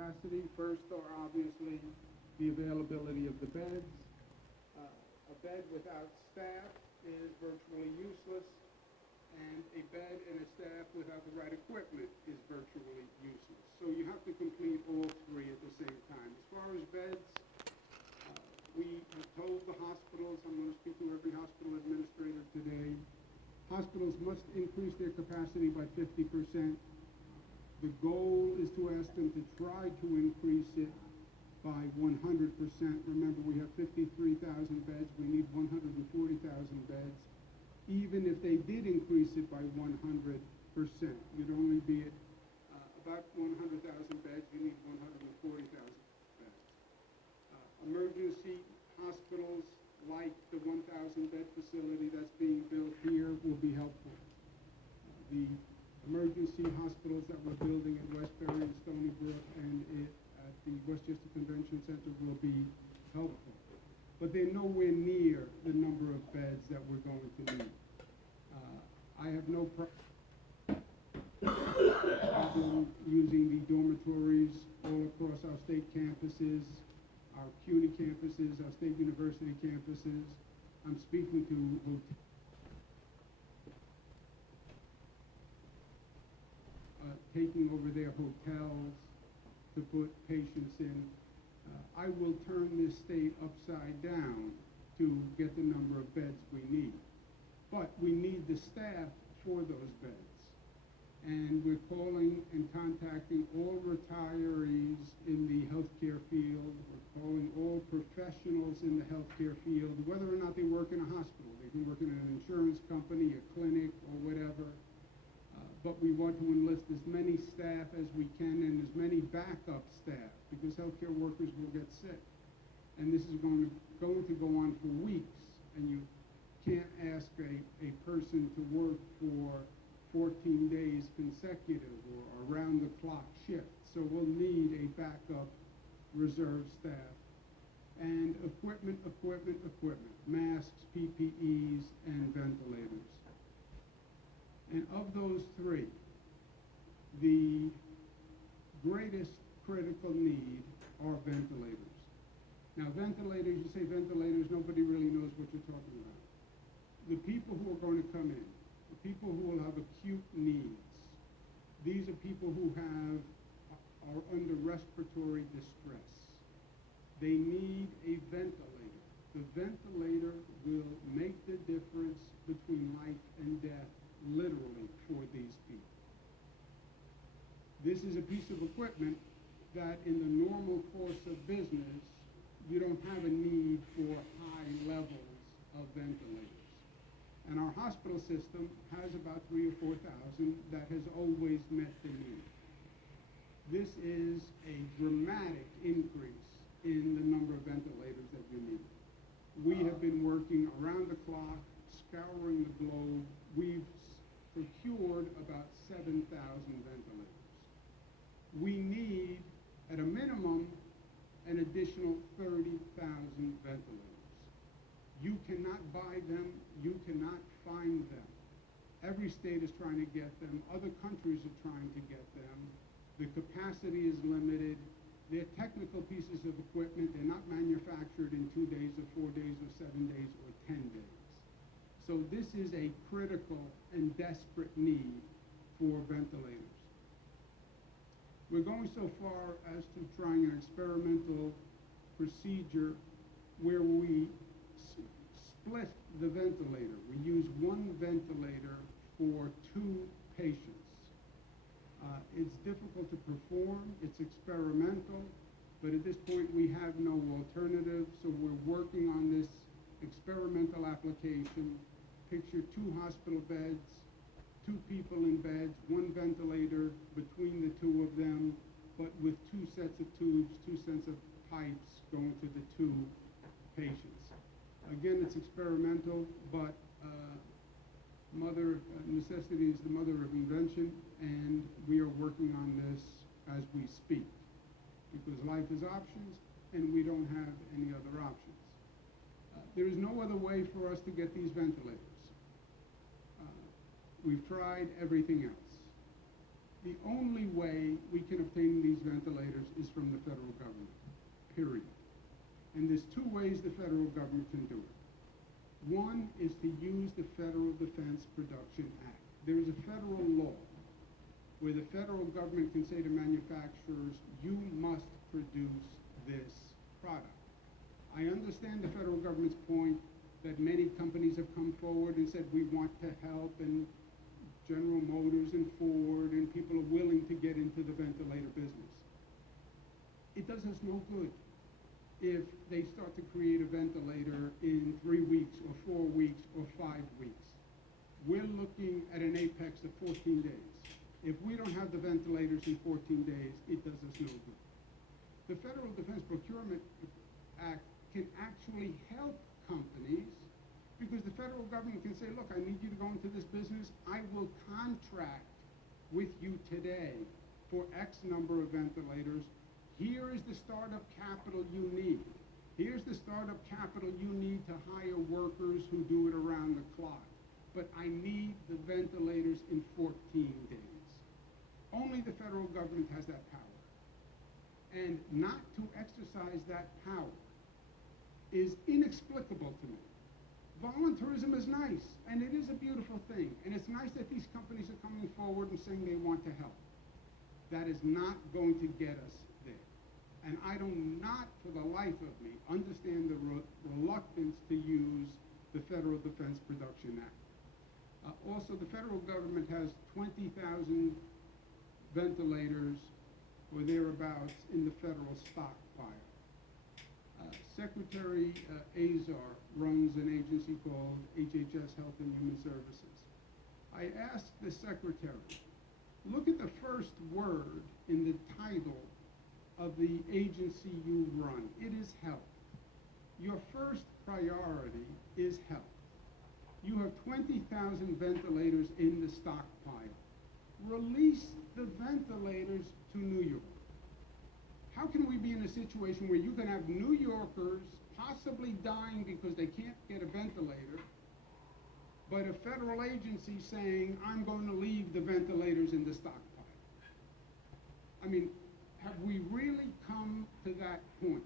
capacity. First are obviously the availability of the beds. A bed without staff is virtually useless, and a bed and a staff without the right equipment is virtually useless. So you have to complete all three at the same time. As far as beds, we have told the hospitals, I'm going to speak to every hospital administrator today, hospitals must increase their capacity by 50%. The goal is to ask them to try to increase it by 100%. Remember, we have 53,000 beds. We need 140,000 beds. Even if they did increase it by 100%, you'd only be at about 100,000 beds. You need 140,000 beds. Emergency hospitals like the 1,000-bed facility that's being built here will be helpful. The emergency hospitals that we're building at Westbury and Stony Brook and at the Westchester Convention Center will be helpful. But they're nowhere near the number of beds that we're going to need. I have no problem using the dormitories all across our state campuses, our CUNY campuses, our state university campuses. I'm speaking to taking over their hotels to put patients in. I will turn this state upside down to get the number of beds we need. But we need the staff for those beds. And we're calling and contacting all retirees in the healthcare field. We're calling all professionals in the healthcare field, whether or not they work in a hospital. They can work in an insurance company, a clinic, or whatever. But we want to enlist as many staff as we can and as many backup staff, because healthcare workers will get sick. And this is going to go on for weeks, and you can't ask a person to work for 14 days consecutive or around-the-clock shifts. So we'll need a backup reserve staff. And equipment, masks, PPEs, and ventilators. And of those three, the greatest critical need are ventilators. Now, ventilators, you say ventilators, nobody really knows what you're talking about. The people who are going to come in, the people who will have acute needs, these are people who are under respiratory distress. They need a ventilator. The ventilator will make the difference between life and death, literally, for these people. This is a piece of equipment that in the normal course of business, you don't have a need for high levels of ventilators. And our hospital system has about 3,000 or 4,000 that has always met the need. This is a dramatic increase in the number of ventilators that we need. We have been working around the clock, scouring the globe. We've procured about 7,000 ventilators. We need, at a minimum, an additional 30,000 ventilators. You cannot buy them. You cannot find them. Every state is trying to get them. Other countries are trying to get them. The capacity is limited. They're technical pieces of equipment. They're not manufactured in 2 days or 4 days or 7 days or 10 days. So this is a critical and desperate need for ventilators. We're going so far as to trying an experimental procedure where we split the ventilator. We use one ventilator for 2 patients. It's difficult to perform. It's experimental. But at this point, we have no alternative. So we're working on this experimental application. Picture 2 hospital beds, 2 people in beds, 1 ventilator between the 2 of them, but with 2 sets of tubes, 2 sets of pipes going to the 2 patients. Again, it's experimental, but necessity is the mother of invention, and we are working on this as we speak, because life is options, and we don't have any other options. There is no other way for us to get these ventilators. We've tried everything else. The only way we can obtain these ventilators is from the federal government, period. And there's two ways the federal government can do it. One is to use the Federal Defense Production Act. There is a federal law where the federal government can say to manufacturers, you must produce this product. I understand the federal government's point that many companies have come forward and said we want to help, and General Motors and Ford and people are willing to get into the ventilator business. It does us no good if they start to create a ventilator in 3 weeks or 4 weeks or 5 weeks. We're looking at an apex of 14 days. If we don't have the ventilators in 14 days, it does us no good. The Federal Defense Procurement Act can actually help companies because the federal government can say, look, I need you to go into this business. I will contract with you today for X number of ventilators. Here is the startup capital you need. Here's the startup capital you need to hire workers who do it around the clock. But I need the ventilators in 14 days. Only the federal government has that power. And not to exercise that power is inexplicable to me. Voluntarism is nice, and it is a beautiful thing. And it's nice that these companies are coming forward and saying they want to help. That is not going to get us there. And I do not, for the life of me, understand the reluctance to use the Federal Defense Production Act. Also, the federal government has 20,000 ventilators or thereabouts in the federal stockpile. Secretary Azar runs an agency called HHS Health and Human Services. I asked the secretary, look at the first word in the title of the agency you run. It is health. Your first priority is health. You have 20,000 ventilators in the stockpile. Release the ventilators to New York. How can we be in a situation where you can have New Yorkers possibly dying because they can't get a ventilator, but a federal agency saying, I'm going to leave the ventilators in the stockpile? I mean, have we really come to that point?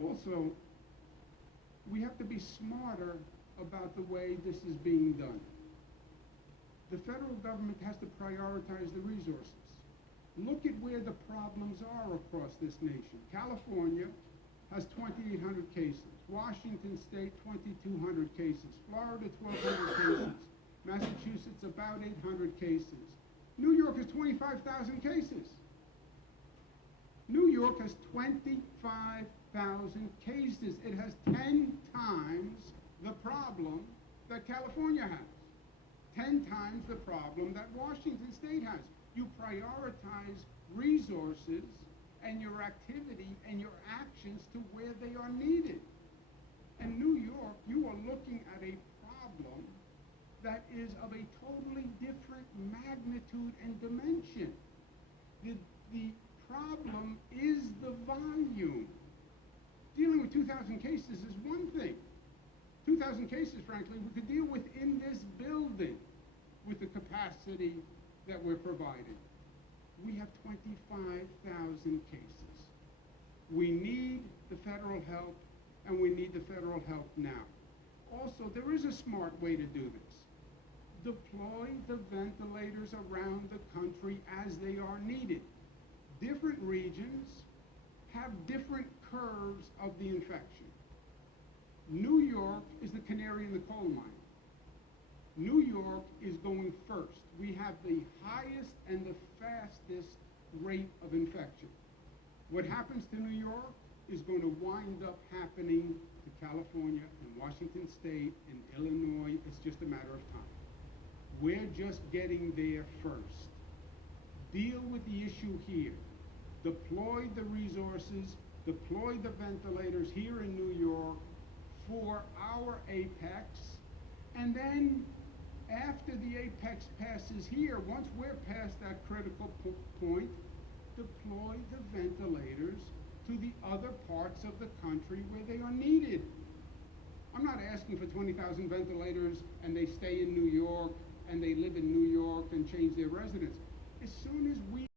Also, we have to be smarter about the way this is being done. The federal government has to prioritize the resources. Look at where the problems are across this nation. California has 2,800 cases. Washington State, 2,200 cases. Florida, 1,200 cases. Massachusetts, about 800 cases. New York has 25,000 cases. New York has 25,000 cases. It has 10 times the problem that California has. 10 times the problem that Washington State has. You prioritize resources and your activity and your actions to where they are needed. In New York, you are looking at a problem that is of a totally different magnitude and dimension. The problem is the volume. Dealing with 2,000 cases is one thing. 2,000 cases, frankly, we could deal with in this building with the capacity that we're providing. We have 25,000 cases. We need the federal help, and we need the federal help now. Also, there is a smart way to do this. Deploy the ventilators around the country as they are needed. Different regions have different curves of the infection. New York is the canary in the coal mine. New York is going first. We have the highest and the fastest rate of infection. What happens to New York is going to wind up happening to California and Washington State and Illinois. It's just a matter of time. We're just getting there first. Deal with the issue here. Deploy the resources, deploy the ventilators here in New York for our apex, and then after the apex passes here, once we're past that critical point, deploy the ventilators to the other parts of the country where they are needed. I'm not asking for 20,000 ventilators and they stay in New York and they live in New York and change their residence. As soon as we